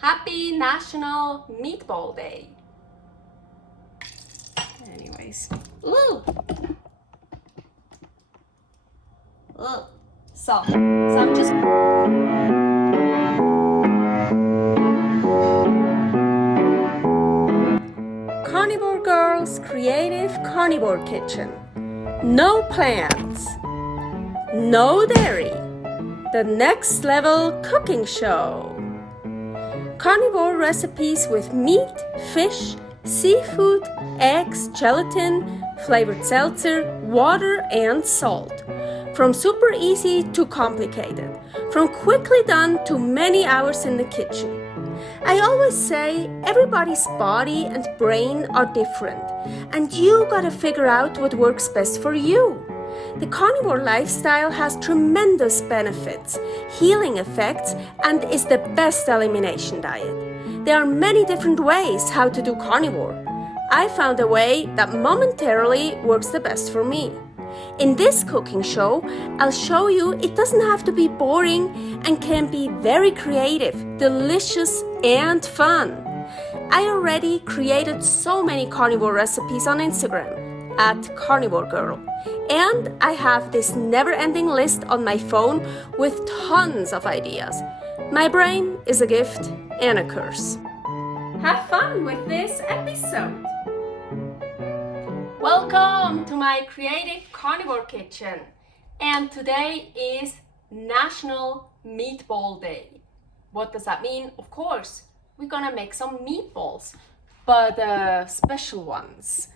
Happy National Meatball Day. Anyways, ooh. Ugh. So I'm just Carnivore Girl's Creative Carnivore Kitchen. No plants, no dairy. The next level cooking show. Carnivore recipes with meat, fish, seafood, eggs, gelatin, flavored seltzer, water, and salt. From super easy to complicated. From quickly done to many hours in the kitchen. I always say everybody's body and brain are different, and you gotta figure out what works best for you. The carnivore lifestyle has tremendous benefits, healing effects, and is the best elimination diet. There are many different ways how to do carnivore. I found a way that momentarily works the best for me. In this cooking show, I'll show you it doesn't have to be boring and can be very creative, delicious, and fun. I already created so many carnivore recipes on Instagram @karnivorgirl, and I have this never-ending list on my phone with tons of ideas. My brain is a gift and a curse. Have fun with this episode. Welcome to my creative carnivore kitchen, and today is National Meatball Day. What does that mean? Of course, we're gonna make some meatballs, but special ones,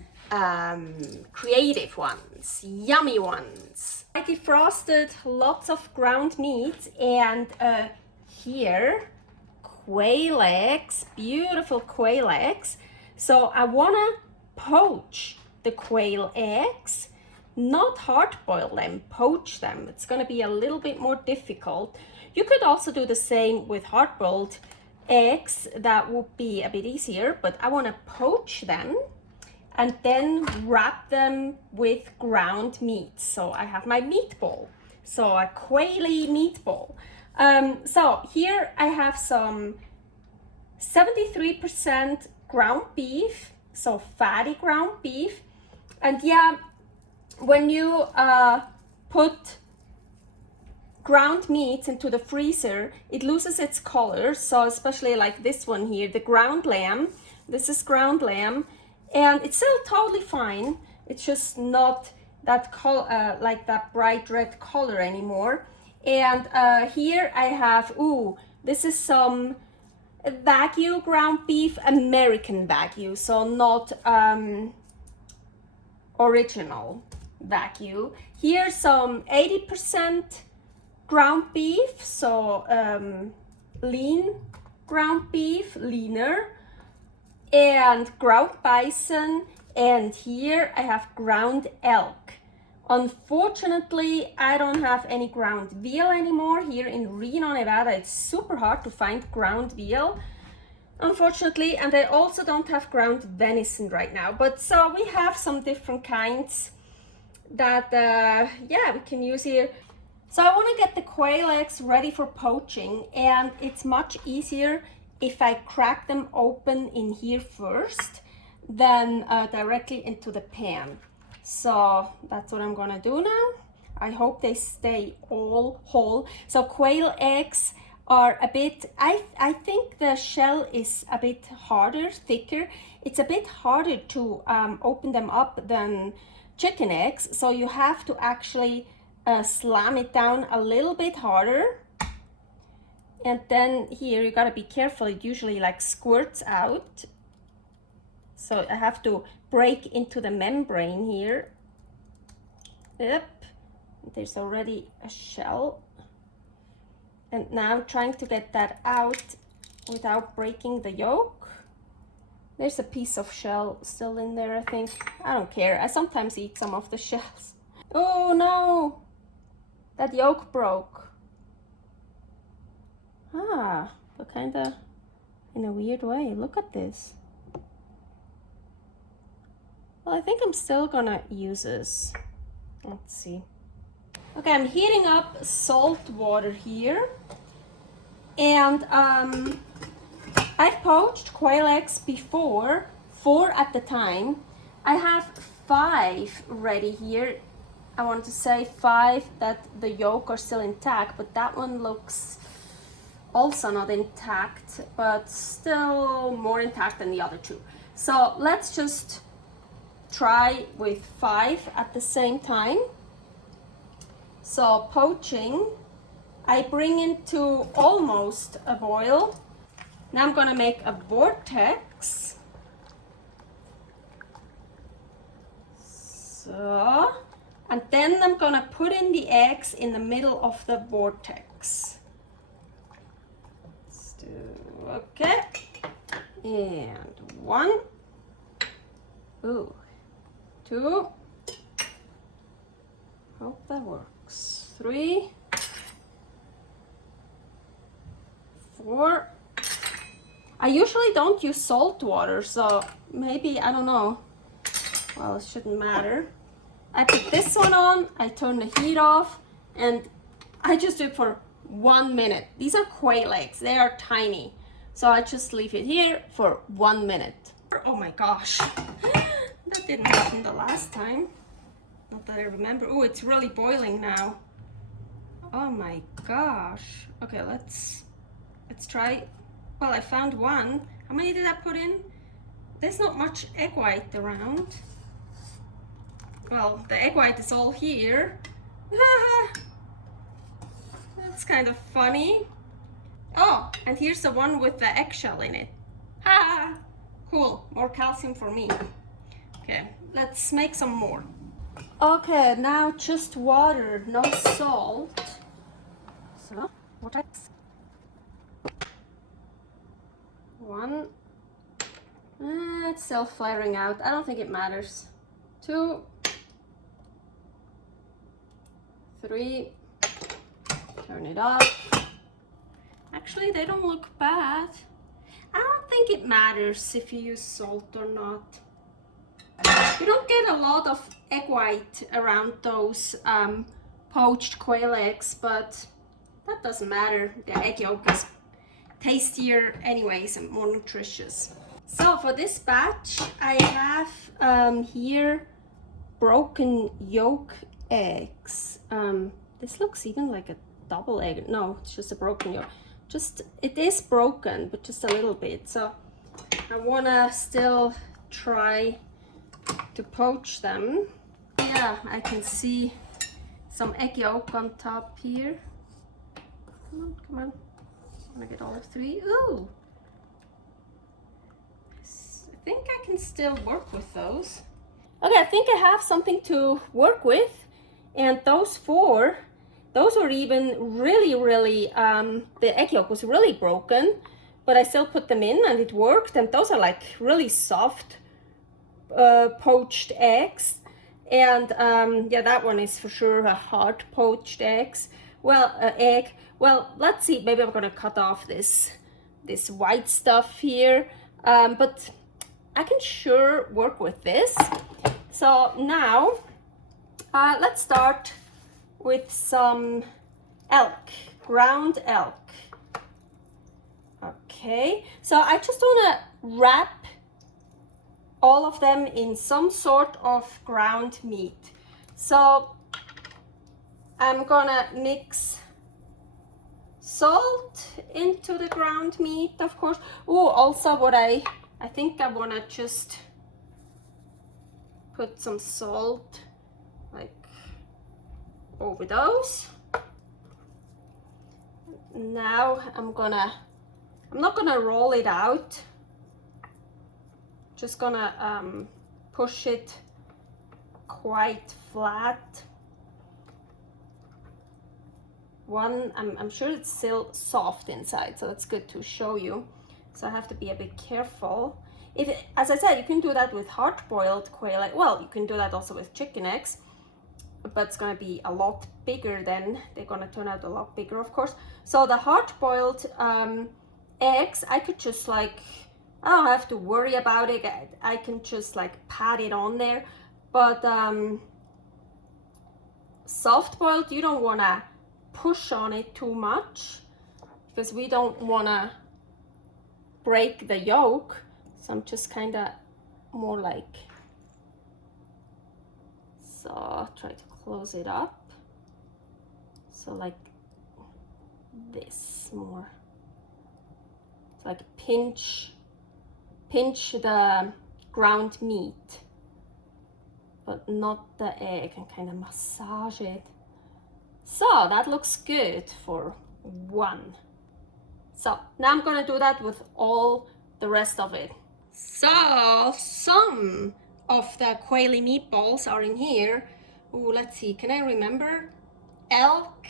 creative ones, yummy ones. I defrosted lots of ground meat, and here, quail eggs, beautiful quail eggs. So I wanna poach the quail eggs, not hard boil them, poach them. It's gonna be a little bit more difficult. You could also do the same with hard boiled eggs. That would be a bit easier, but I wanna poach them and then wrap them with ground meat. So I have my meatball, so a quaily meatball. So here I have some 73% ground beef, so fatty ground beef. And yeah, when you put ground meat into the freezer, it loses its color. So especially like this one here, the ground lamb, this is ground lamb, and it's still totally fine. It's just not that like that bright red color anymore. And here I have, this is some Wagyu ground beef, American Wagyu, so not original Wagyu. Here's some 80% ground beef, so lean ground beef, leaner, and ground bison, and here I have ground elk. Unfortunately, I don't have any ground veal anymore. Here in Reno, Nevada, it's super hard to find ground veal, unfortunately, and I also don't have ground venison right now. But so we have some different kinds that, we can use here. So I want to get the quail eggs ready for poaching, and it's much easier if I crack them open in here first than directly into the pan. So that's what I'm gonna do now. I hope they stay all whole. So quail eggs are a bit, I think the shell is a bit harder, thicker. It's a bit harder to open them up than chicken eggs. So you have to actually slam it down a little bit harder. And then here you gotta be careful, it usually like squirts out. So I have to break into the membrane here. Yep, there's already a shell. And now I'm trying to get that out without breaking the yolk. There's a piece of shell still in there, I think. I don't care, I sometimes eat some of the shells. Oh no, that yolk broke. But kinda in a weird way, look at this. Well, I think I'm still gonna use this. Let's see. Okay, I'm heating up salt water here. And I've poached quail eggs before, 4 at the time. I have 5 ready here. I want to say 5 that the yolk are still intact, but that one looks also not intact, but still more intact than the other 2. So let's just try with 5 at the same time. So poaching, I bring into almost a boil. Now I'm gonna make a vortex. So, and then I'm gonna put in the eggs in the middle of the vortex. Let's do, okay. And 1, 2, hope that works. 3, 4. I usually don't use salt water, so maybe, I don't know. Well, it shouldn't matter. I put this one on, I turn the heat off, and I just do it for 1 minute. These are quail eggs, they are tiny. So I just leave it here for 1 minute. Oh my gosh, that didn't happen the last time. Not that I remember. Oh, it's really boiling now. Oh my gosh. Okay, let's try. Well, I found 1. How many did I put in? There's not much egg white around. Well, the egg white is all here. That's kind of funny. Oh, and here's the one with the eggshell in it. Ha! Cool, more calcium for me. Okay, let's make some more. Okay, now just water, no salt. So, vortex. 1. It's still flaring out. I don't think it matters. 2, 3. Turn it off. Actually, they don't look bad. I don't think it matters if you use salt or not. You don't get a lot of egg white around those poached quail eggs, but that doesn't matter. The egg yolk is tastier anyways and more nutritious. So for this batch, I have here broken yolk eggs. This looks even like a double egg. No, it's just a broken yolk. It is broken, but just a little bit. So I wanna still try to poach them. Yeah, I can see some egg yolk on top here. Come on. I'm gonna get all 3. Ooh! I think I can still work with those. Okay, I think I have something to work with. And those 4, those were even really, the egg yolk was really broken, but I still put them in and it worked. And those are like really soft poached eggs. And yeah, that one is for sure a hard poached eggs. Well, egg. Well, let's see. Maybe I'm gonna cut off this white stuff here, but I can sure work with this. So now let's start with some elk, ground elk. Okay, so I just want to wrap all of them in some sort of ground meat. So I'm gonna mix salt into the ground meat, of course. Oh, also what I think I want to just put some salt like over those. Now I'm not gonna roll it out, just gonna push it quite flat. I'm sure it's still soft inside, so that's good to show you. So I have to be a bit careful. As I said, you can do that with hard-boiled quail egg. Well, you can do that also with chicken eggs, but it's gonna be a lot bigger then. They're gonna turn out a lot bigger, of course. So the hard-boiled eggs, I could just like, I don't have to worry about it. I can just like pat it on there. But soft-boiled, you don't wanna push on it too much because we don't wanna break the yolk, so I'm just kind of more like, so try to close it up, so like this more, it's like pinch the ground meat, but not the egg, and kind of massage it. So that looks good for one. So now I'm gonna do that with all the rest of it. So some of the Quaily meatballs are in here. Oh, let's see, can I remember? Elk,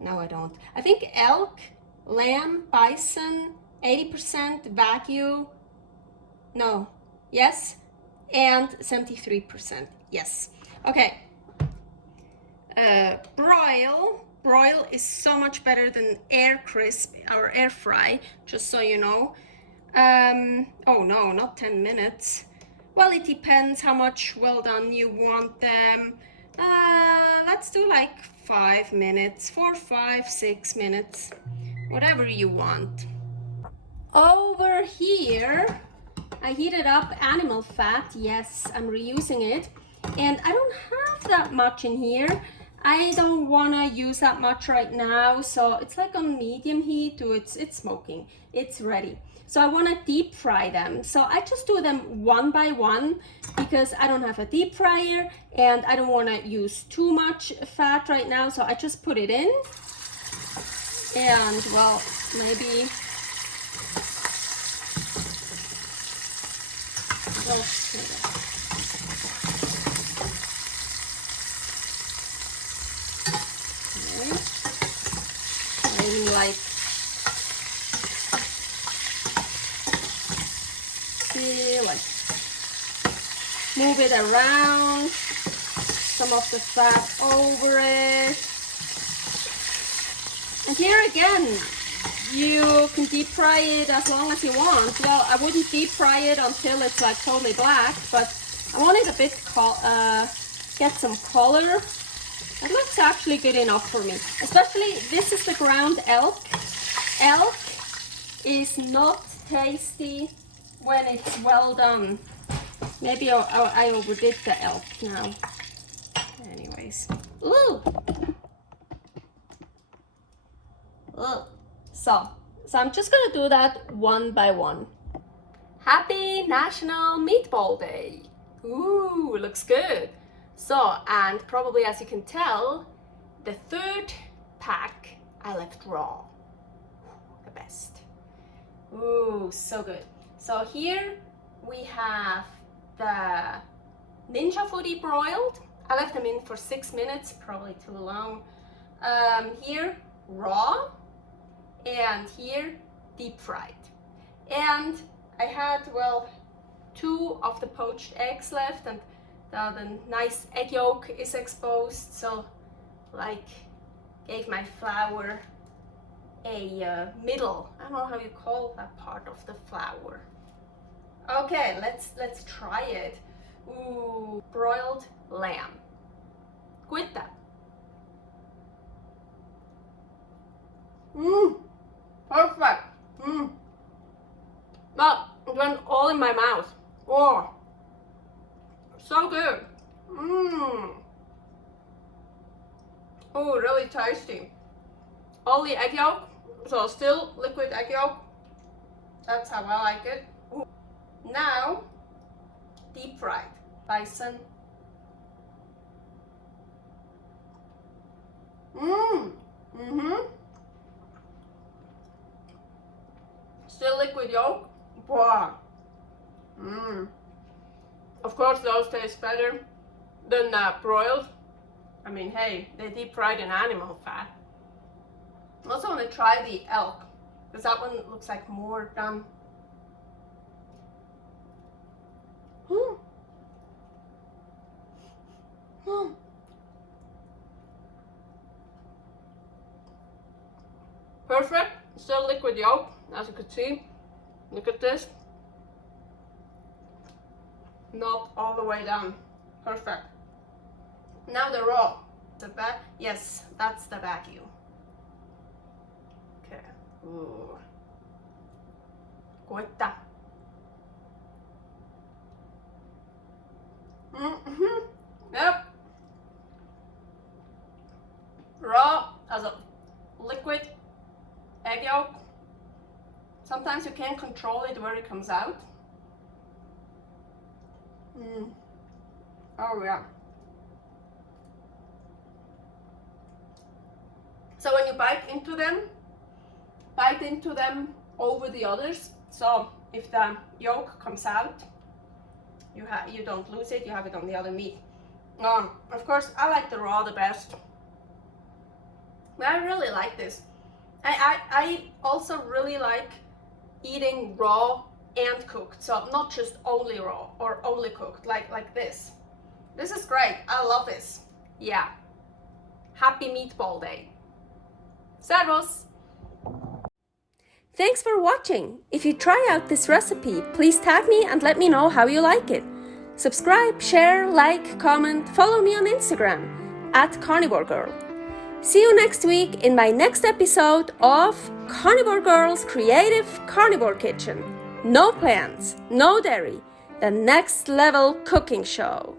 no I don't. I think elk, lamb, bison, 80% Wagyu, no, yes, and 73%, yes. Okay, broil is so much better than air crisp or air fry, just so you know. Oh no, not 10 minutes. Well, it depends how much well done you want them. Let's do like 5 minutes, 4, 5, 6 minutes, whatever you want. Over here, I heated up animal fat. Yes, I'm reusing it. And I don't have that much in here. I don't want to use that much right now. So it's like on medium heat. It's smoking. It's ready. So I want to deep fry them. So I just do them one by one because I don't have a deep fryer and I don't want to use too much fat right now. So I just put it in. And well, maybe... like, see, like, move it around, some of the fat over it. And here again, you can deep fry it as long as you want. Well, I wouldn't deep fry it until it's like totally black, but I want it a bit, get some color. That looks actually good enough for me. Especially, this is the ground elk. Elk is not tasty when it's well done. Maybe I overdid the elk now. Anyways. Ooh! Ugh. So I'm just gonna do that one by one. Happy National Meatball Day! Ooh, looks good. So, and probably as you can tell, the third pack I left raw. The best. Ooh, so good. So here we have the Ninja Foodi broiled. I left them in for 6 minutes, probably too long. Here, raw. And here, deep fried. And I had, well, 2 of the poached eggs left, and the nice egg yolk is exposed, so like gave my flour a middle. I don't know how you call that part of the flour. Okay, let's try it. Ooh, broiled lamb. Quita. Perfect. Well, it went all in my mouth. Oh, so good. Oh, really tasty. All the egg yolk, so still liquid egg yolk. That's how I like it. Ooh. Now, deep fried bison. Still liquid yolk. Wow. Of course, those taste better than broiled. I mean, hey, they deep fried in animal fat. I also want to try the elk, because that one looks like more done. Perfect. Still liquid yolk, as you could see. Look at this. Not all the way down. Perfect. Now the raw. Yes, that's the Wagyu. Okay. Ooh. Gute. Yep. Raw, also liquid egg yolk. Sometimes you can't control it where it comes out. Oh yeah. So when you bite into them over the others. So if the yolk comes out, you don't lose it, you have it on the other meat. Of course, I like the raw the best. I really like this. I also really like eating raw and cooked, so not just only raw or only cooked, like this. This is great. I love this. Yeah. Happy Meatball Day. Servus! Thanks for watching. If you try out this recipe, please tag me and let me know how you like it. Subscribe, share, like, comment, follow me on Instagram @karnivorgirl. See you next week in my next episode of Carnivore Girl's Creative Carnivore Kitchen. No plants, no dairy, the next level cooking show.